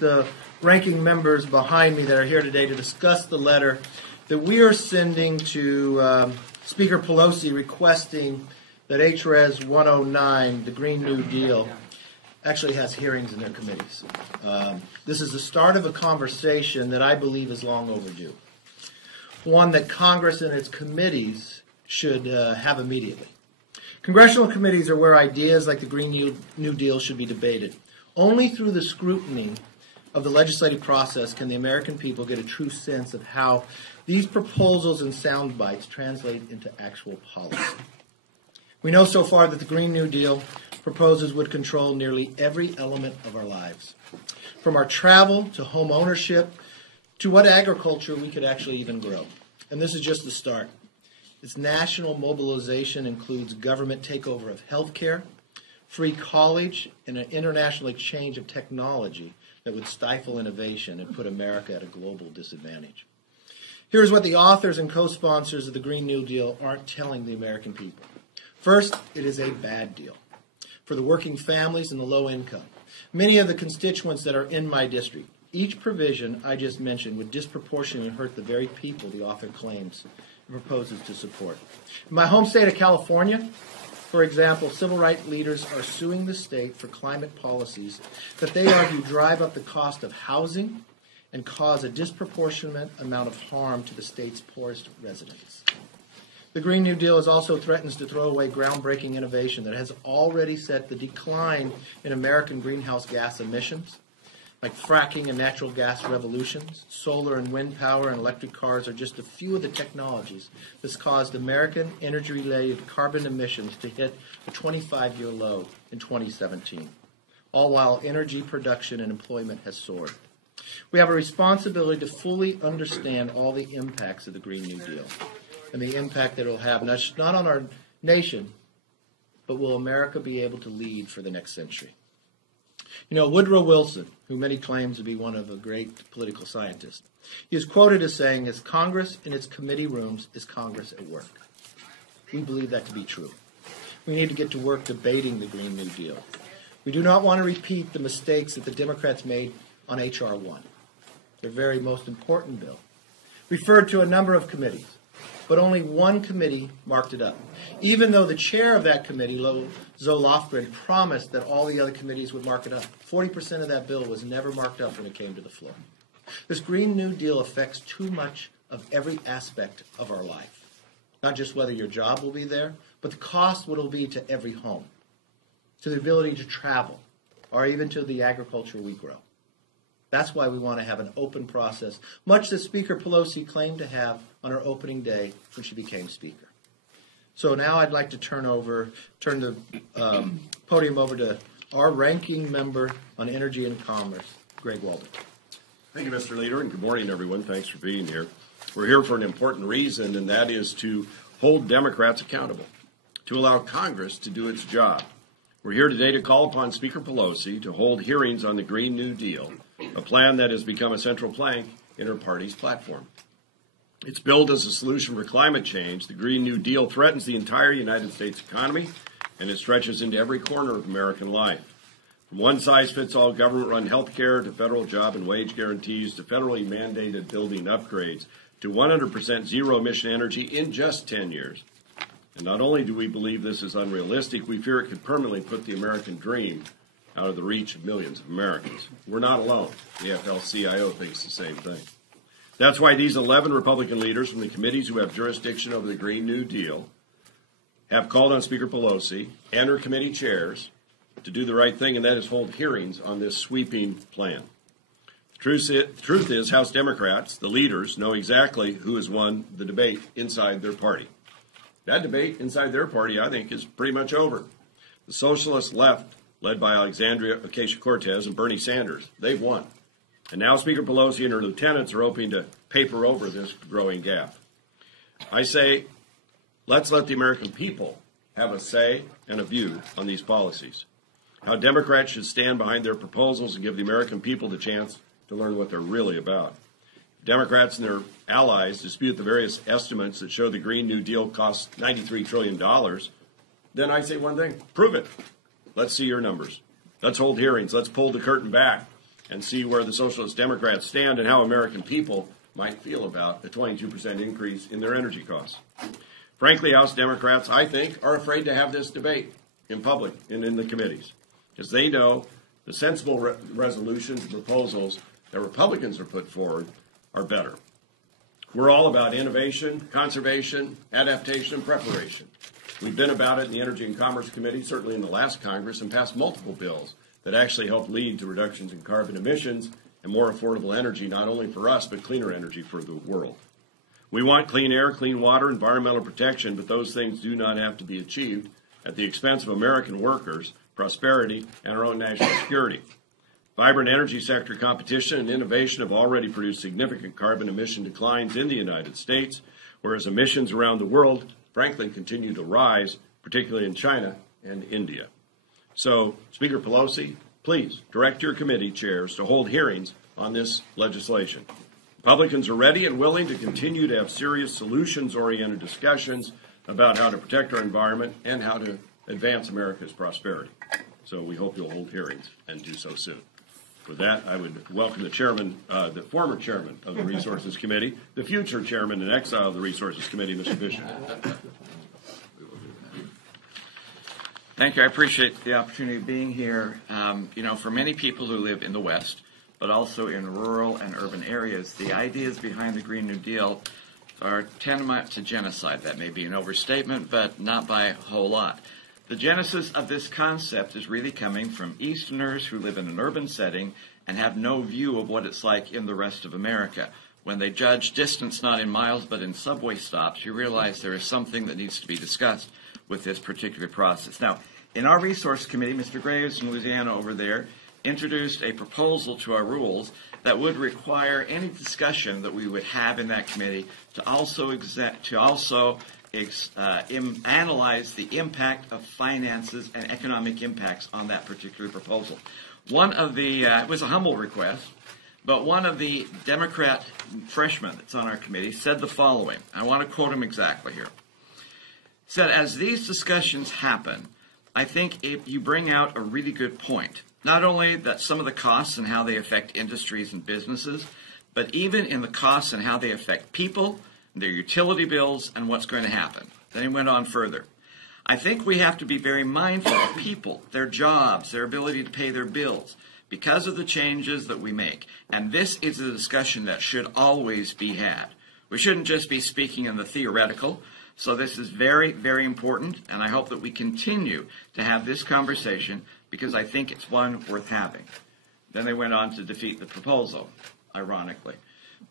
The ranking members behind me that are here today to discuss the letter that we are sending to Speaker Pelosi requesting that HRES 109, the Green New Deal, actually has hearings in their committees. This is the start of a conversation that I believe is long overdue, one that Congress and its committees should have immediately. Congressional committees are where ideas like the Green New Deal should be debated. Only through the scrutiny of the legislative process can the American people get a true sense of how these proposals and sound bites translate into actual policy. We know so far that the Green New Deal proposals would control nearly every element of our lives, from our travel to home ownership to what agriculture we could actually even grow. And this is just the start. Its national mobilization includes government takeover of health care, free college, and an international exchange of technology that would stifle innovation and put America at a global disadvantage. Here's what the authors and co-sponsors of the Green New Deal aren't telling the American people. First, it is a bad deal for the working families and the low income. Many of the constituents that are in my district, each provision I just mentioned would disproportionately hurt the very people the author claims and proposes to support. In my home state of California, for example, civil rights leaders are suing the state for climate policies that they argue drive up the cost of housing and cause a disproportionate amount of harm to the state's poorest residents. The Green New Deal also threatens to throw away groundbreaking innovation that has already set the decline in American greenhouse gas emissions, like fracking and natural gas revolutions. Solar and wind power and electric cars are just a few of the technologies that's caused American energy-related carbon emissions to hit a 25-year low in 2017, all while energy production and employment has soared. We have a responsibility to fully understand all the impacts of the Green New Deal and the impact that it will have, not on our nation, but will America be able to lead for the next century? You know, Woodrow Wilson, who many claim to be one of a great political scientist, he is quoted as saying, "As Congress in its committee rooms is Congress at work." We believe that to be true. We need to get to work debating the Green New Deal. We do not want to repeat the mistakes that the Democrats made on H.R. 1, their very most important bill, referred to a number of committees, but only one committee marked it up, even though the chair of that committee, Zoe Lofgren, promised that all the other committees would mark it up. 40% of that bill was never marked up when it came to the floor. This Green New Deal affects too much of every aspect of our life, not just whether your job will be there, but the cost what it will be to every home, to the ability to travel, or even to the agriculture we grow. That's why we want to have an open process, much as Speaker Pelosi claimed to have on her opening day when she became Speaker. So now I'd like to turn the podium over to our ranking member on Energy and Commerce, Greg Walden. Thank you, Mr. Leader, and good morning, everyone. Thanks for being here. We're here for an important reason, and that is to hold Democrats accountable, to allow Congress to do its job. We're here today to call upon Speaker Pelosi to hold hearings on the Green New Deal, a plan that has become a central plank in her party's platform. It's billed as a solution for climate change. The Green New Deal threatens the entire United States economy, and it stretches into every corner of American life. From one-size-fits-all government-run health care to federal job and wage guarantees to federally mandated building upgrades to 100% zero-emission energy in just 10 years. And not only do we believe this is unrealistic, we fear it could permanently put the American dream out of the reach of millions of Americans. We're not alone. The AFL-CIO thinks the same thing. That's why these 11 Republican leaders from the committees who have jurisdiction over the Green New Deal have called on Speaker Pelosi and her committee chairs to do the right thing, and that is hold hearings on this sweeping plan. The truth is, House Democrats, the leaders, know exactly who has won the debate inside their party. That debate inside their party, I think, is pretty much over. The socialist left, led by Ocasio-Cortez and Bernie Sanders, they've won. And now Speaker Pelosi and her lieutenants are hoping to paper over this growing gap. I say, let's let the American people have a say and a view on these policies. How Democrats should stand behind their proposals and give the American people the chance to learn what they're really about. If Democrats and their allies dispute the various estimates that show the Green New Deal costs $93 trillion, then I say one thing, prove it. Let's see your numbers. Let's hold hearings. Let's pull the curtain back and see where the Socialist Democrats stand and how American people might feel about a 22% increase in their energy costs. Frankly, House Democrats, I think, are afraid to have this debate in public and in the committees, because they know the sensible resolutions and proposals that Republicans are put forward are better. We're all about innovation, conservation, adaptation, and preparation. We've been about it in the Energy and Commerce Committee, certainly in the last Congress, and passed multiple bills that actually help lead to reductions in carbon emissions and more affordable energy, not only for us, but cleaner energy for the world. We want clean air, clean water, environmental protection, but those things do not have to be achieved at the expense of American workers, prosperity, and our own national security. Vibrant energy sector competition and innovation have already produced significant carbon emission declines in the United States, whereas emissions around the world, frankly, continue to rise, particularly in China and India. So, Speaker Pelosi, please direct your committee chairs to hold hearings on this legislation. Republicans are ready and willing to continue to have serious solutions-oriented discussions about how to protect our environment and how to advance America's prosperity. So we hope you'll hold hearings and do so soon. With that, I would welcome the chairman, the former chairman of the Resources Committee, the future chairman in exile of the Resources Committee, Mr. Fisher. Thank you. I appreciate the opportunity of being here. For many people who live in the West, but also in rural and urban areas, the ideas behind the Green New Deal are tantamount to genocide. That may be an overstatement, but not by a whole lot. The genesis of this concept is really coming from Easterners who live in an urban setting and have no view of what it's like in the rest of America. When they judge distance not in miles but in subway stops, you realize there is something that needs to be discussed with this particular process. Now, in our Resource Committee, Mr. Graves in Louisiana over there introduced a proposal to our rules that would require any discussion that we would have in that committee to also analyze the impact of finances and economic impacts on that particular proposal. One of the, it was a humble request, but one of the Democrat freshmen that's on our committee said the following. I want to quote him exactly here. He said, as these discussions happen, I think you bring out a really good point. Not only that some of the costs and how they affect industries and businesses, but even in the costs and how they affect people, their utility bills, and what's going to happen. Then he went on further. I think we have to be very mindful of people, their jobs, their ability to pay their bills, because of the changes that we make. And this is a discussion that should always be had. We shouldn't just be speaking in the theoretical. So this is very, very important, and I hope that we continue to have this conversation because I think it's one worth having. Then they went on to defeat the proposal, ironically.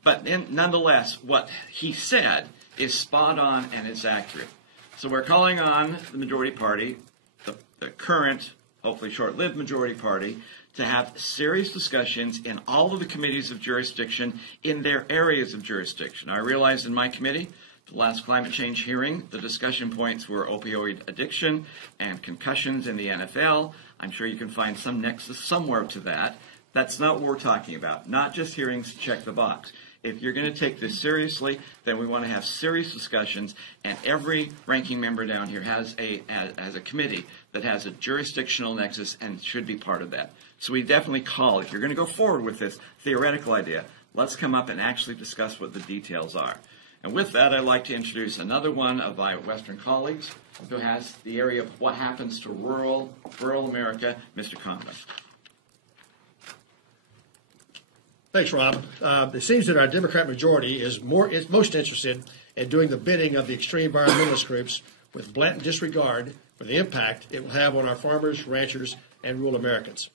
But nonetheless, what he said is spot on and it's accurate. So we're calling on the majority party, the current, hopefully short-lived majority party, to have serious discussions in all of the committees of jurisdiction in their areas of jurisdiction. I realized in my committee, the last climate change hearing, the discussion points were opioid addiction and concussions in the NFL. I'm sure you can find some nexus somewhere to that. That's not what we're talking about, not just hearings to check the box. If you're going to take this seriously, then we want to have serious discussions, and every ranking member down here has a committee that has a jurisdictional nexus and should be part of that. So we definitely call, if you're going to go forward with this theoretical idea, let's come up and actually discuss what the details are. And with that, I'd like to introduce another one of my Western colleagues who has the area of what happens to rural America, Mr. Conlon. Thanks, Rob. It seems that our Democrat majority is most interested in doing the bidding of the extreme environmentalist groups with blatant disregard for the impact it will have on our farmers, ranchers, and rural Americans.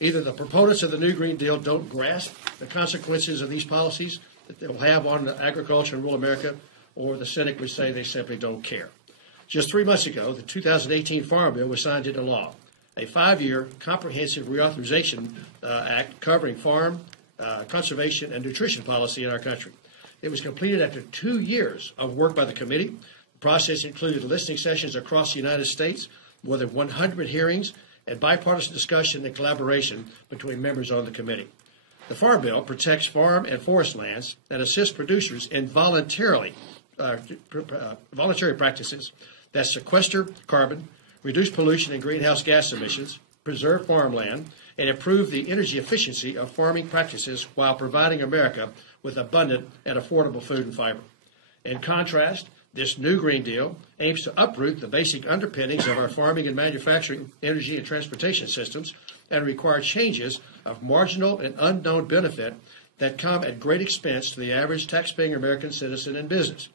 Either the proponents of the new Green Deal don't grasp the consequences of these policies that they will have on agriculture in rural America, or the cynic would say they simply don't care. Just 3 months ago, the 2018 Farm Bill was signed into law, a 5-year comprehensive reauthorization act covering farm, conservation, and nutrition policy in our country. It was completed after 2 years of work by the committee. The process included listening sessions across the United States, more than 100 hearings, and bipartisan discussion and collaboration between members on the committee. The Farm Bill protects farm and forest lands and assists producers in voluntary practices that sequester carbon, reduce pollution and greenhouse gas emissions, preserve farmland, and improve the energy efficiency of farming practices while providing America with abundant and affordable food and fiber. In contrast, this new Green Deal aims to uproot the basic underpinnings of our farming and manufacturing, energy, and transportation systems and require changes of marginal and unknown benefit that come at great expense to the average taxpaying American citizen and business.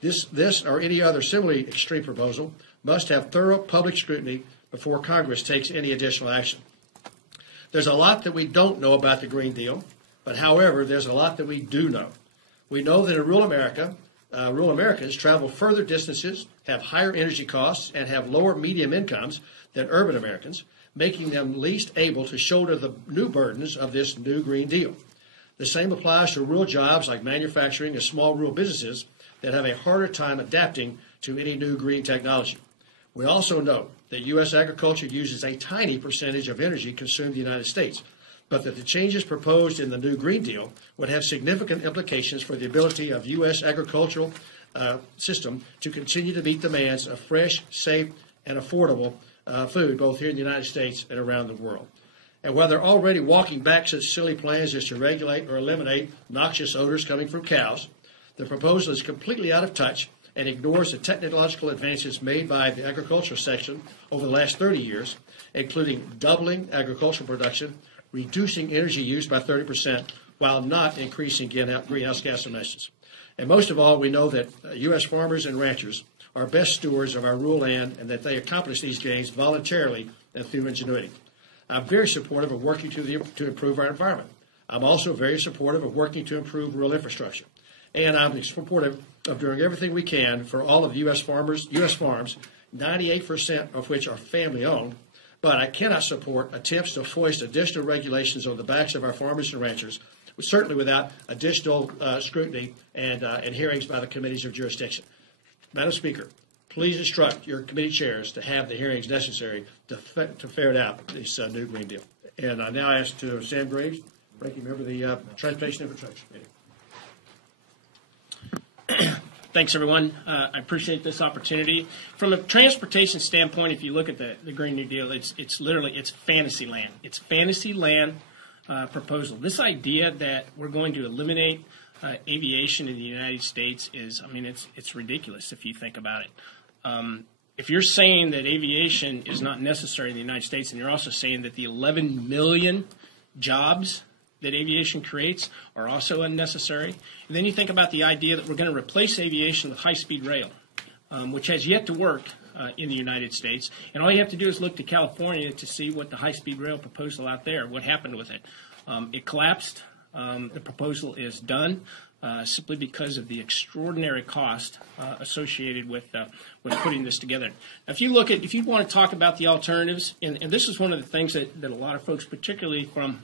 This or any other similarly extreme proposal must have thorough public scrutiny before Congress takes any additional action. There's a lot that we don't know about the Green Deal, but however, there's a lot that we do know. We know that in rural America, rural Americans travel further distances, have higher energy costs, and have lower medium incomes than urban Americans, making them least able to shoulder the new burdens of this new Green Deal. The same applies to rural jobs like manufacturing and small rural businesses that have a harder time adapting to any new green technology. We also know that U.S. agriculture uses a tiny percentage of energy consumed in the United States, but that the changes proposed in the new Green Deal would have significant implications for the ability of U.S. agricultural system to continue to meet demands of fresh, safe, and affordable food both here in the United States and around the world. And while they're already walking back such silly plans as to regulate or eliminate noxious odors coming from cows, the proposal is completely out of touch and ignores the technological advances made by the agricultural section over the last 30 years, including doubling agricultural production, reducing energy use by 30%, while not increasing greenhouse gas emissions. And most of all, we know that U.S. farmers and ranchers are best stewards of our rural land and that they accomplish these gains voluntarily and through ingenuity. I'm very supportive of working to improve our environment. I'm also very supportive of working to improve rural infrastructure. And I'm supportive of doing everything we can for all of U.S. farms, 98% of which are family-owned. But I cannot support attempts to foist additional regulations on the backs of our farmers and ranchers, certainly without additional scrutiny and hearings by the committees of jurisdiction. Madam Speaker, please instruct your committee chairs to have the hearings necessary to ferret out this new Green Deal. And I now ask Sam Graves, ranking member of the Transportation Infrastructure Committee. Thanks, everyone. I appreciate this opportunity. From a transportation standpoint, if you look at the Green New Deal, it's literally fantasy land. It's fantasy land proposal. This idea that we're going to eliminate aviation in the United States it's ridiculous if you think about it. If you're saying that aviation is not necessary in the United States, and you're also saying that the 11 million jobs that aviation creates are also unnecessary. And then you think about the idea that we're going to replace aviation with high-speed rail, which has yet to work in the United States. And all you have to do is look to California to see what the high-speed rail proposal out there, what happened with it. It collapsed. The proposal is done simply because of the extraordinary cost associated with putting this together. Now, if you want to talk about the alternatives, and this is one of the things that a lot of folks, particularly from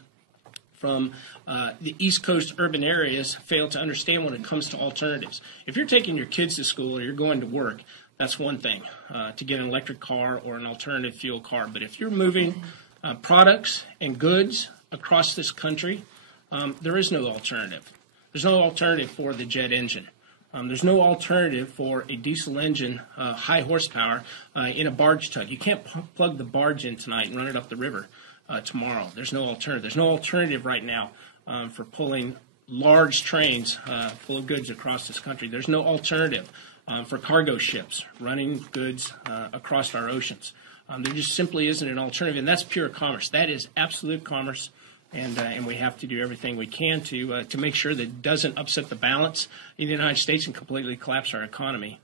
the East Coast urban areas, fail to understand when it comes to alternatives. If you're taking your kids to school or you're going to work, that's one thing, to get an electric car or an alternative fuel car. But if you're moving products and goods across this country, there is no alternative. There's no alternative for the jet engine. There's no alternative for a diesel engine, high horsepower, in a barge tug. You can't plug the barge in tonight and run it up the river tomorrow. There's no alternative. There's no alternative right now for pulling large trains full of goods across this country. There's no alternative for cargo ships running goods across our oceans. There just simply isn't an alternative, and that's pure commerce. That is absolute commerce, and we have to do everything we can to make sure that it doesn't upset the balance in the United States and completely collapse our economy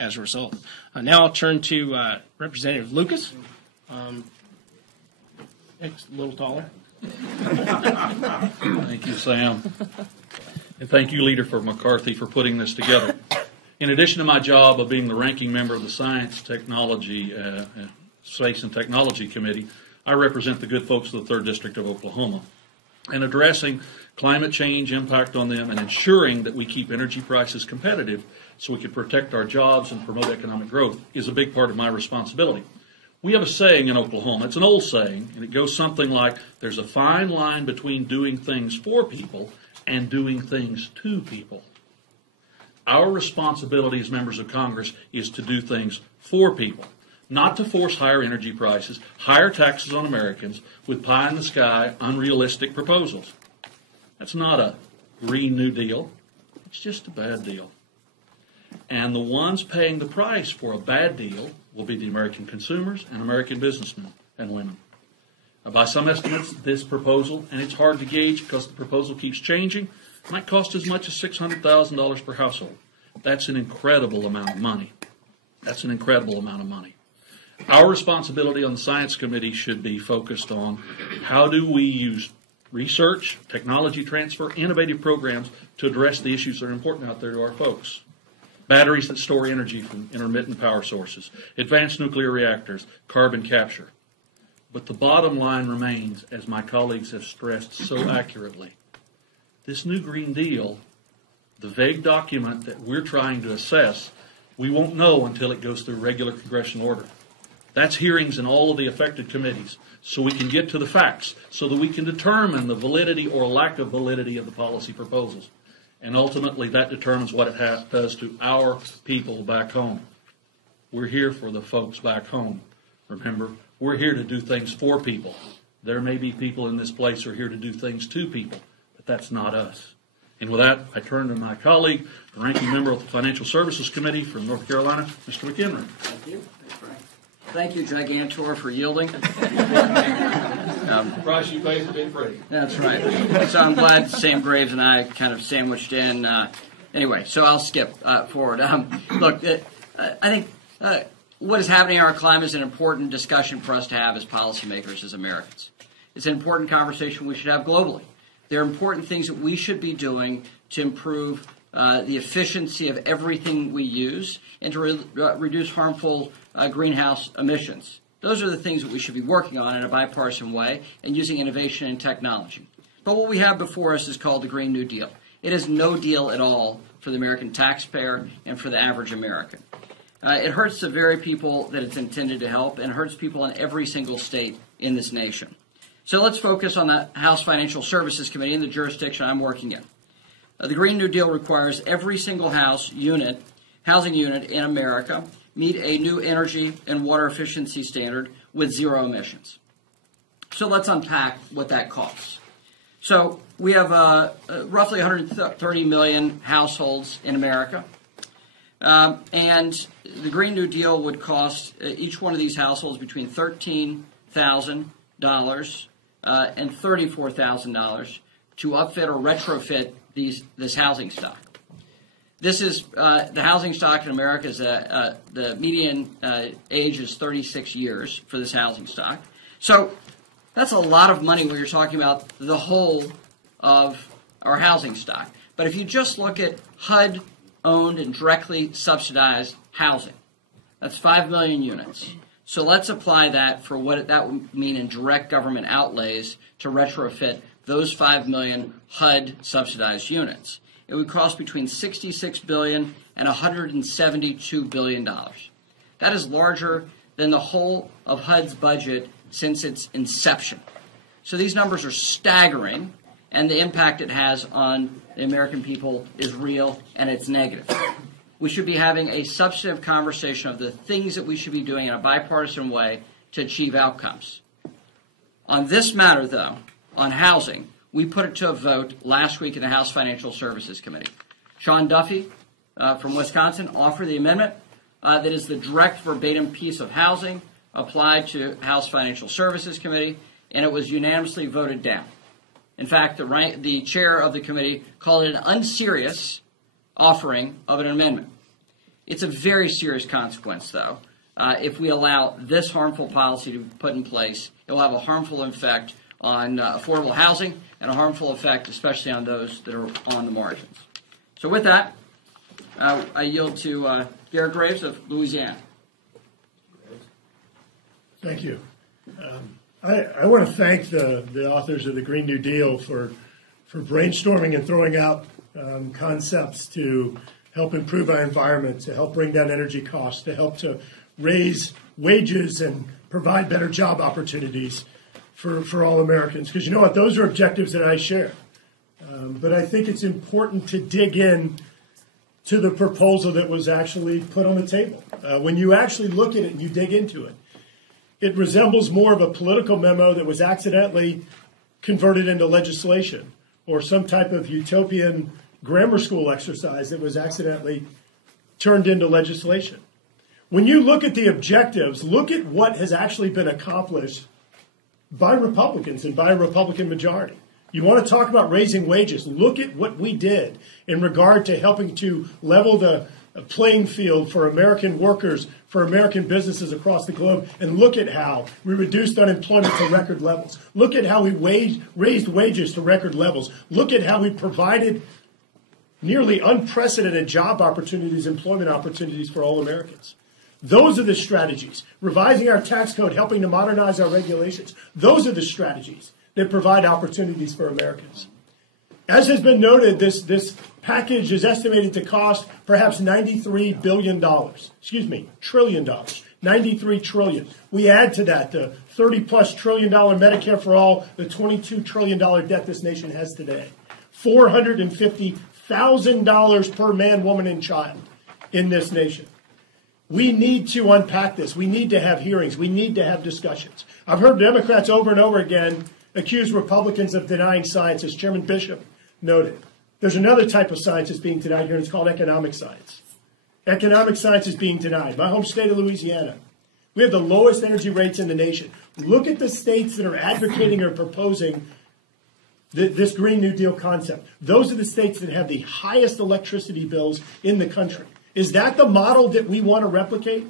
as a result. Now I'll turn to Representative Lucas. A little taller. Thank you, Sam. And thank you, Leader for McCarthy, for putting this together. In addition to my job of being the ranking member of the Space and Technology Committee, I represent the good folks of the 3rd District of Oklahoma. And addressing climate change, impact on them, and ensuring that we keep energy prices competitive so we can protect our jobs and promote economic growth is a big part of my responsibility. We have a saying in Oklahoma. It's an old saying, and it goes something like, there's a fine line between doing things for people and doing things to people. Our responsibility as members of Congress is to do things for people, not to force higher energy prices, higher taxes on Americans with pie-in-the-sky, unrealistic proposals. That's not a Green New Deal. It's just a bad deal. And the ones paying the price for a bad deal will be the American consumers and American businessmen and women. By some estimates, this proposal, and it's hard to gauge because the proposal keeps changing, might cost as much as $600,000 per household. That's an incredible amount of money. That's an incredible amount of money. Our responsibility on the Science Committee should be focused on how do we use research, technology transfer, innovative programs to address the issues that are important out there to our folks. Batteries that store energy from intermittent power sources, advanced nuclear reactors, carbon capture. But the bottom line remains, as my colleagues have stressed so accurately, this new Green Deal, the vague document that we're trying to assess, we won't know until it goes through regular congressional order. That's hearings in all of the affected committees, so we can get to the facts, so that we can determine the validity or lack of validity of the policy proposals. And ultimately, that determines what it does to our people back home. We're here for the folks back home. Remember, we're here to do things for people. There may be people in this place who are here to do things to people, but that's not us. And with that, I turn to my colleague, the ranking member of the Financial Services Committee from North Carolina, Mr. McHenry. Thank you. Thank you, Gigantor, for yielding. Price you pay for being free. That's right. So I'm glad Sam Graves and I kind of sandwiched in. Anyway, so I'll skip forward. Look, I think what is happening in our climate is an important discussion for us to have as policymakers, as Americans. It's an important conversation we should have globally. There are important things that we should be doing to improve the efficiency of everything we use and to reduce harmful greenhouse emissions. Those are the things that we should be working on in a bipartisan way and using innovation and technology. But what we have before us is called the Green New Deal. It is no deal at all for the American taxpayer and for the average American. It hurts the very people that it's intended to help, and it hurts people in every single state in this nation. So let's focus on the House Financial Services Committee in the jurisdiction I'm working in. The Green New Deal requires every single housing unit in America meet a new energy and water efficiency standard with zero emissions. So let's unpack what that costs. So we have roughly 130 million households in America. And the Green New Deal would cost each one of these households between $13,000 and $34,000 to upfit or retrofit this housing stock. This is the housing stock in America is the median age is 36 years for this housing stock. So that's a lot of money when you're talking about the whole of our housing stock. But if you just look at HUD-owned and directly subsidized housing, that's 5 million units. So let's apply that for what that would mean in direct government outlays to retrofit those 5 million HUD-subsidized units. It would cost between $66 billion and $172 billion. That is larger than the whole of HUD's budget since its inception. So these numbers are staggering, and the impact it has on the American people is real, and it's negative. We should be having a substantive conversation of the things that we should be doing in a bipartisan way to achieve outcomes. On this matter, though, on housing, we put it to a vote last week in the House Financial Services Committee. Sean Duffy from Wisconsin offered the amendment that is the direct verbatim piece of housing applied to House Financial Services Committee, and it was unanimously voted down. In fact, the chair of the committee called it an unserious offering of an amendment. It's a very serious consequence, though. If we allow this harmful policy to be put in place, it will have a harmful effect on affordable housing and a harmful effect especially on those that are on the margins. So with that, I yield to Garrett Graves of Louisiana. Thank you. I want to thank the authors of the Green New Deal for brainstorming and throwing out concepts to help improve our environment, to help bring down energy costs, to help to raise wages and provide better job opportunities for all Americans. Because you know what? Those are objectives that I share. But I think it's important to dig in to the proposal that was actually put on the table. When you actually look at it and you dig into it, it resembles more of a political memo that was accidentally converted into legislation, or some type of utopian grammar school exercise that was accidentally turned into legislation. When you look at the objectives, look at what has actually been accomplished by Republicans and by a Republican majority. You want to talk about raising wages, look at what we did in regard to helping to level the playing field for American workers, for American businesses across the globe, and look at how we reduced unemployment to record levels. Look at how we raised wages to record levels. Look at how we provided nearly unprecedented job opportunities, employment opportunities for all Americans. Those are the strategies. Revising our tax code, helping to modernize our regulations. Those are the strategies that provide opportunities for Americans. As has been noted, this package is estimated to cost perhaps $93 billion. Trillion dollars. $93 trillion. We add to that the $30+ trillion Medicare for all, the $22 trillion debt this nation has today. $450,000 per man, woman, and child in this nation. We need to unpack this. We need to have hearings. We need to have discussions. I've heard Democrats over and over again accuse Republicans of denying science, as Chairman Bishop noted. There's another type of science that's being denied here, and it's called economic science. Economic science is being denied. My home state of Louisiana, we have the lowest energy rates in the nation. Look at the states that are advocating or proposing this Green New Deal concept. Those are the states that have the highest electricity bills in the country. Is that the model that we want to replicate?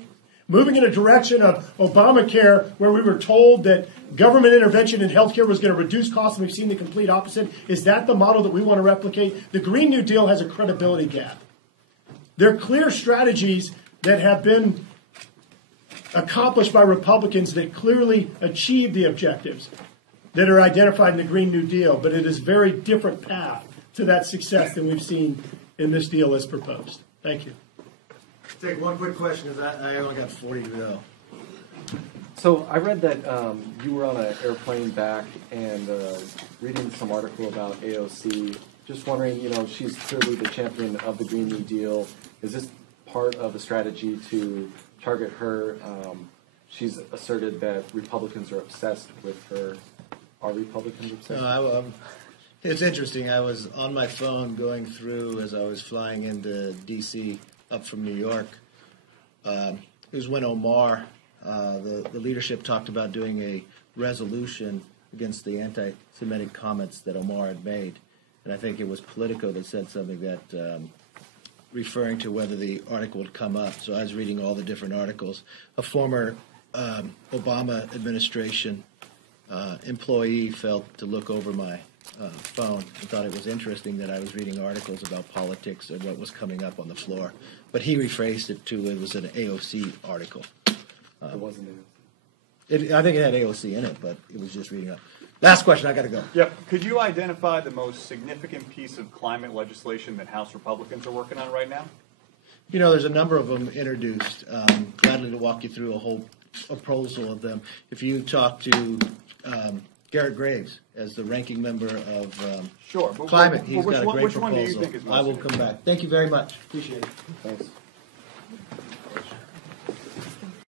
Moving in a direction of Obamacare, where we were told that government intervention in healthcare was going to reduce costs, and we've seen the complete opposite. Is that the model that we want to replicate? The Green New Deal has a credibility gap. There are clear strategies that have been accomplished by Republicans that clearly achieve the objectives that are identified in the Green New Deal, but it is a very different path to that success than we've seen in this deal as proposed. Thank you. Take one quick question, because I only got 40 to go. So I read that you were on an airplane back and reading some article about AOC. Just wondering, she's clearly the champion of the Green New Deal. Is this part of a strategy to target her? She's asserted that Republicans are obsessed with her. Are Republicans obsessed? No, it's interesting. I was on my phone going through as I was flying into D.C. up from New York. It was when Omar, the leadership, talked about doing a resolution against the anti-Semitic comments that Omar had made. And I think it was Politico that said something that referring to whether the article would come up. So I was reading all the different articles. A former Obama administration employee felt to look over my phone and thought it was interesting that I was reading articles about politics and what was coming up on the floor. But he rephrased it to it was an AOC article. It wasn't I think it had AOC in it, but it was just reading up. Last question, I got to go. Yep. Could you identify the most significant piece of climate legislation that House Republicans are working on right now? There's a number of them introduced. Gladly to walk you through a whole proposal of them. If you talk to Garrett Graves as the ranking member of sure, climate, he's got a great which proposal. one do you think is most I will come back. Thank you very much. Appreciate it. Thanks.